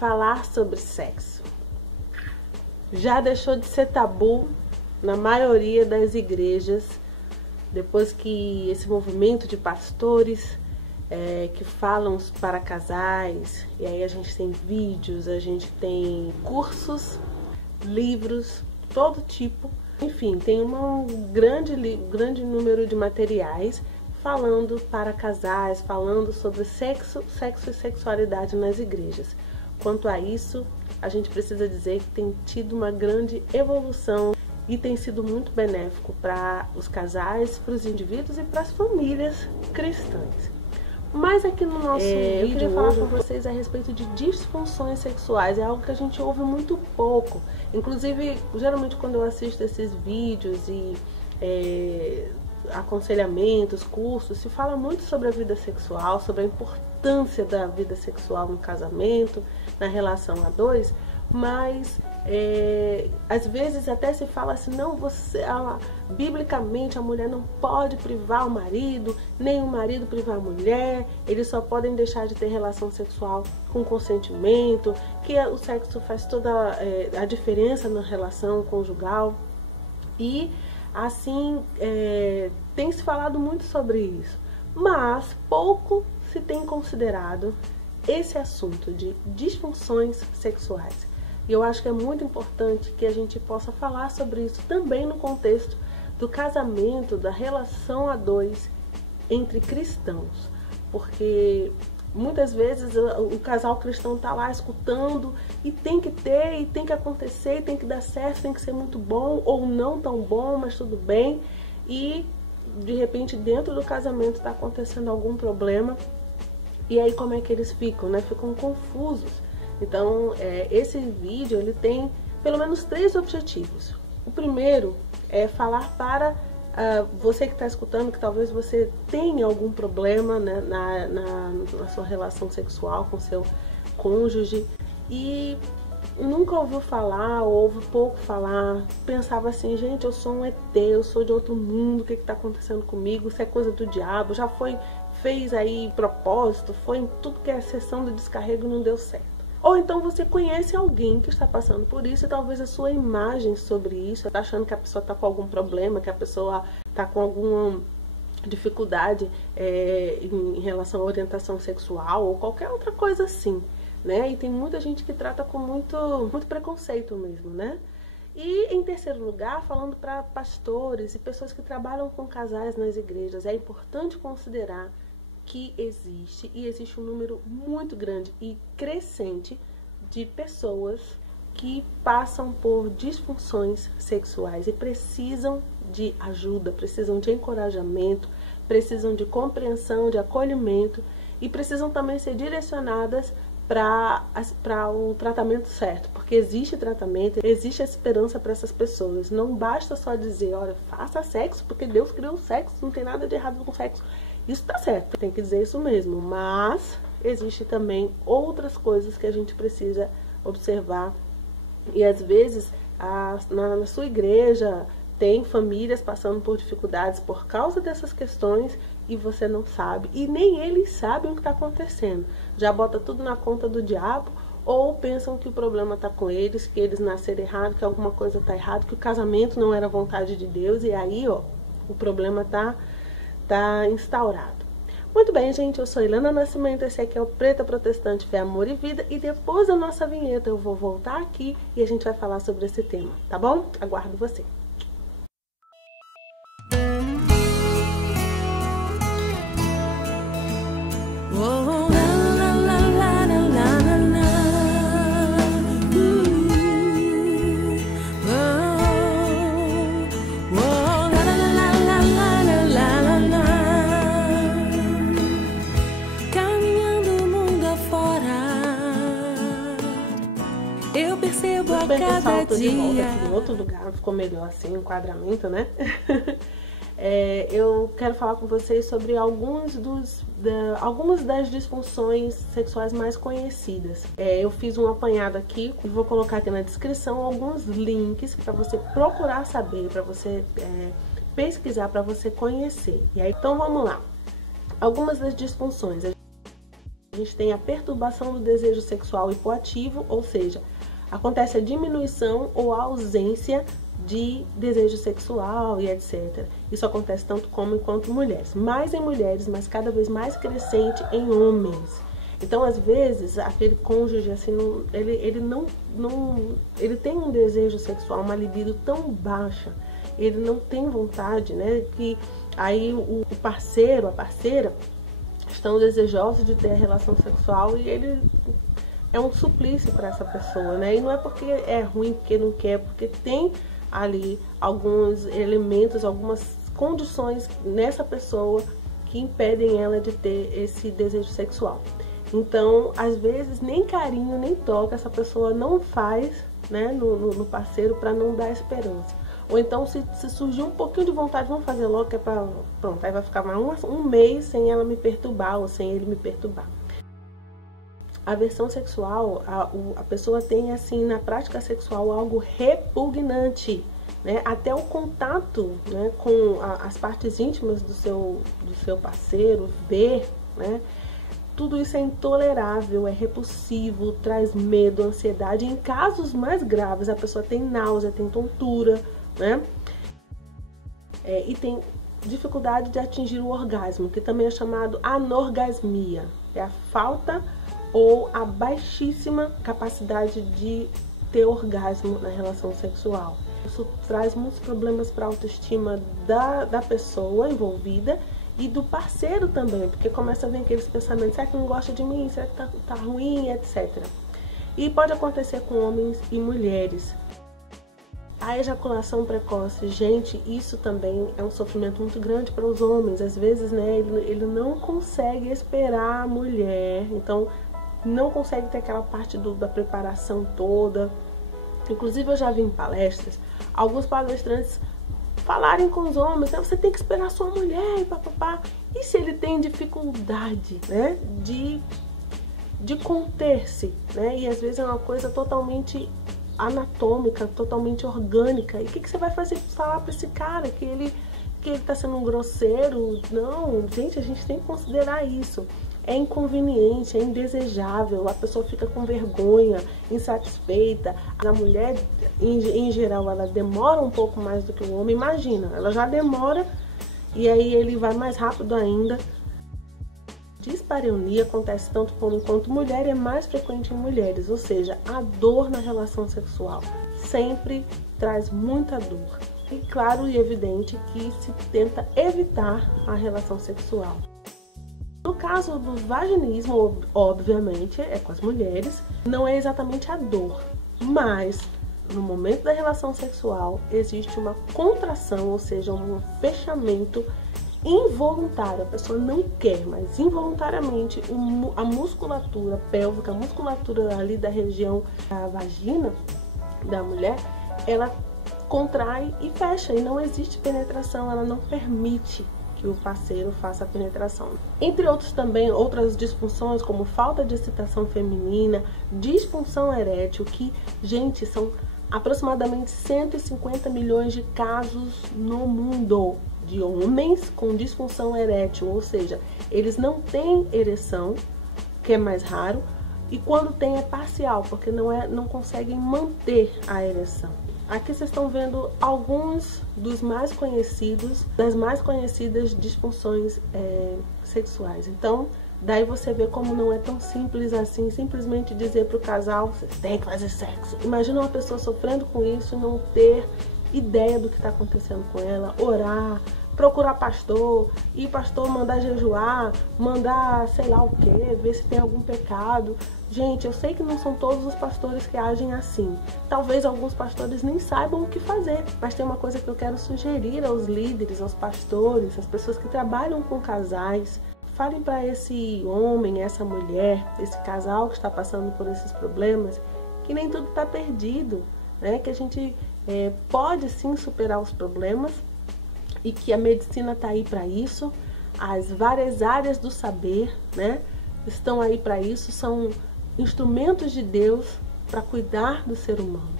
falar sobre sexo já deixou de ser tabu na maioria das igrejas, depois que esse movimento de pastores que falam para casais, e aí a gente tem vídeos, a gente tem cursos, livros, todo tipo, enfim, tem um grande número de materiais falando para casais, falando sobre sexo e sexualidade nas igrejas. Quanto a isso, a gente precisa dizer que tem tido uma grande evolução e tem sido muito benéfico para os casais, para os indivíduos e para as famílias cristãs. Mas aqui no nosso vídeo, eu queria falar com vocês a respeito de disfunções sexuais. É algo que a gente ouve muito pouco. Inclusive, geralmente quando eu assisto esses vídeos e aconselhamentos, cursos, se fala muito sobre a vida sexual, sobre a importância da vida sexual no casamento, na relação a dois, mas às vezes até se fala assim, não, biblicamente a mulher não pode privar o marido, nem o marido privar a mulher, eles só podem deixar de ter relação sexual com consentimento, que o sexo faz toda a diferença na relação conjugal. E assim, tem se falado muito sobre isso, mas pouco se tem considerado esse assunto de disfunções sexuais. E eu acho que é muito importante que a gente possa falar sobre isso também no contexto do casamento, da relação a dois entre cristãos, porque muitas vezes o casal cristão está lá escutando e tem que ter, e tem que acontecer, e tem que dar certo, tem que ser muito bom ou não tão bom, mas tudo bem. E de repente dentro do casamento está acontecendo algum problema. E aí como é que eles ficam, né? Ficam confusos. Então esse vídeo ele tem pelo menos 3 objetivos. O primeiro é falar para você que está escutando, que talvez você tenha algum problema, né, na sua relação sexual com seu cônjuge e nunca ouviu falar, ou ouve pouco falar, pensava assim, gente, eu sou um ET, eu sou de outro mundo, o que está acontecendo comigo? Isso é coisa do diabo, já fez aí propósito, foi em tudo que é sessão de descarrego e não deu certo. Ou então você conhece alguém que está passando por isso e talvez a sua imagem sobre isso, está achando que a pessoa está com algum problema, que a pessoa está com alguma dificuldade em relação à orientação sexual ou qualquer outra coisa assim, né? E tem muita gente que trata com muito preconceito mesmo, né? E em terceiro lugar, falando para pastores e pessoas que trabalham com casais nas igrejas, é importante considerar que existe um número muito grande e crescente de pessoas que passam por disfunções sexuais e precisam de ajuda, precisam de encorajamento, precisam de compreensão, de acolhimento e precisam também ser direcionadas para o tratamento certo, porque existe tratamento, existe esperança para essas pessoas. Não basta só dizer, olha, faça sexo, porque Deus criou o sexo, não tem nada de errado com o sexo. Isso tá certo, tem que dizer isso mesmo, mas existe também outras coisas que a gente precisa observar. E às vezes na sua igreja tem famílias passando por dificuldades por causa dessas questões e você não sabe, e nem eles sabem o que está acontecendo. Já bota tudo na conta do diabo, ou pensam que o problema está com eles, que eles nasceram errado, que alguma coisa está errada, que o casamento não era vontade de Deus, e aí ó, o problema tá instaurado. Muito bem, gente, eu sou Ilana Nascimento, esse aqui é o Preta Protestante Fé, Amor e Vida, e depois da nossa vinheta eu vou voltar aqui e a gente vai falar sobre esse tema, tá bom? Aguardo você. Bem, pessoal, tô de volta aqui em outro lugar, ficou melhor assim o enquadramento, né? Eu quero falar com vocês sobre algumas das disfunções sexuais mais conhecidas. Eu fiz um apanhado aqui e vou colocar aqui na descrição alguns links para você procurar saber, para você pesquisar, para você conhecer. E aí, então vamos lá. Algumas das disfunções. A gente tem a perturbação do desejo sexual hipoativo, ou seja, acontece a diminuição ou a ausência de desejo sexual e etc. Isso acontece tanto quanto mulheres. Mais em mulheres, mas cada vez mais crescente em homens. Então, às vezes, aquele cônjuge, assim, ele tem um desejo sexual, uma libido tão baixa, ele não tem vontade, né? Que aí o parceiro, a parceira, estão desejosos de ter a relação sexual e ele é um suplício para essa pessoa, né? E não é porque é ruim, porque não quer, porque tem ali alguns elementos, algumas condições nessa pessoa que impedem ela de ter esse desejo sexual. Então, às vezes, nem carinho, nem toque essa pessoa não faz, né, no parceiro para não dar esperança. Ou então, se surgir um pouquinho de vontade, vamos fazer logo, que é pra... Pronto, aí vai ficar mais um mês sem ela me perturbar ou sem ele me perturbar. A aversão sexual, a pessoa tem, assim, na prática sexual, algo repugnante, né? Até o contato, né, com as partes íntimas do seu parceiro, ver, né? Tudo isso é intolerável, é repulsivo, traz medo, ansiedade. Em casos mais graves, a pessoa tem náusea, tem tontura, né? E tem dificuldade de atingir o orgasmo, que também é chamado anorgasmia. É a falta ou a baixíssima capacidade de ter orgasmo na relação sexual. Isso traz muitos problemas para a autoestima da pessoa envolvida e do parceiro também, porque começa a vir aqueles pensamentos: será que não gosta de mim? Será que tá ruim? Etc. E pode acontecer com homens e mulheres. A ejaculação precoce, gente, isso também é um sofrimento muito grande para os homens. Às vezes, né, ele não consegue esperar a mulher, então não consegue ter aquela parte da preparação toda. Inclusive, eu já vi em palestras alguns palestrantes falarem com os homens: você tem que esperar a sua mulher e papapá. E se ele tem dificuldade, né, de conter-se, né? E às vezes é uma coisa totalmente anatômica, totalmente orgânica. E o que você vai fazer? Falar para esse cara que ele tá sendo um grosseiro? Não, gente, a gente tem que considerar isso. É inconveniente, é indesejável, a pessoa fica com vergonha, insatisfeita. A mulher, em geral, ela demora um pouco mais do que o homem. Imagina, ela já demora e aí ele vai mais rápido ainda. Dispareunia acontece tanto com homem quanto mulher e é mais frequente em mulheres, ou seja, a dor na relação sexual sempre traz muita dor. E claro e evidente que se tenta evitar a relação sexual. No caso do vaginismo, obviamente, é com as mulheres, não é exatamente a dor, mas no momento da relação sexual existe uma contração, ou seja, um fechamento involuntário. A pessoa não quer, mas involuntariamente a musculatura pélvica, a musculatura ali da região da vagina da mulher, ela contrai e fecha e não existe penetração, ela não permite que o parceiro faça a penetração. Entre outros também, outras disfunções como falta de excitação feminina, disfunção erétil, que, gente, são aproximadamente 150 milhões de casos no mundo de homens com disfunção erétil, ou seja, eles não têm ereção, que é mais raro, e quando tem é parcial, porque não conseguem manter a ereção. Aqui vocês estão vendo alguns dos mais conhecidos, das mais conhecidas disfunções sexuais. Então, daí você vê como não é tão simples assim, simplesmente dizer para o casal: vocês têm que fazer sexo. Imagina uma pessoa sofrendo com isso e não ter ideia do que está acontecendo com ela, orar, procurar pastor, e pastor mandar jejuar, mandar sei lá o que, ver se tem algum pecado. Gente, eu sei que não são todos os pastores que agem assim. Talvez alguns pastores nem saibam o que fazer, mas tem uma coisa que eu quero sugerir aos líderes, aos pastores, às pessoas que trabalham com casais. Falem para esse homem, essa mulher, esse casal que está passando por esses problemas, que nem tudo está perdido, né? Que a gente pode sim superar os problemas e que a medicina está aí para isso. As várias áreas do saber, né, estão aí para isso, são instrumentos de Deus para cuidar do ser humano.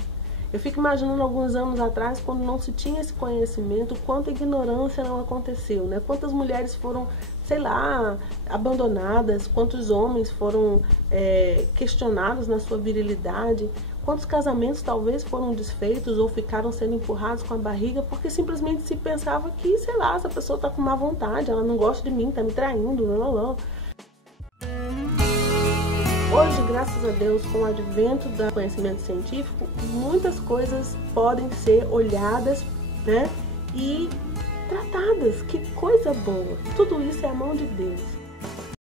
Eu fico imaginando alguns anos atrás, quando não se tinha esse conhecimento, quanta ignorância não aconteceu, né? Quantas mulheres foram sei lá, abandonadas, quantos homens foram questionados na sua virilidade, quantos casamentos talvez foram desfeitos ou ficaram sendo empurrados com a barriga porque simplesmente se pensava que, sei lá, essa pessoa está com má vontade, ela não gosta de mim, está me traindo, não. Hoje, graças a Deus, com o advento do conhecimento científico, muitas coisas podem ser olhadas, né, e tratadas. Que coisa boa! Tudo isso é a mão de Deus.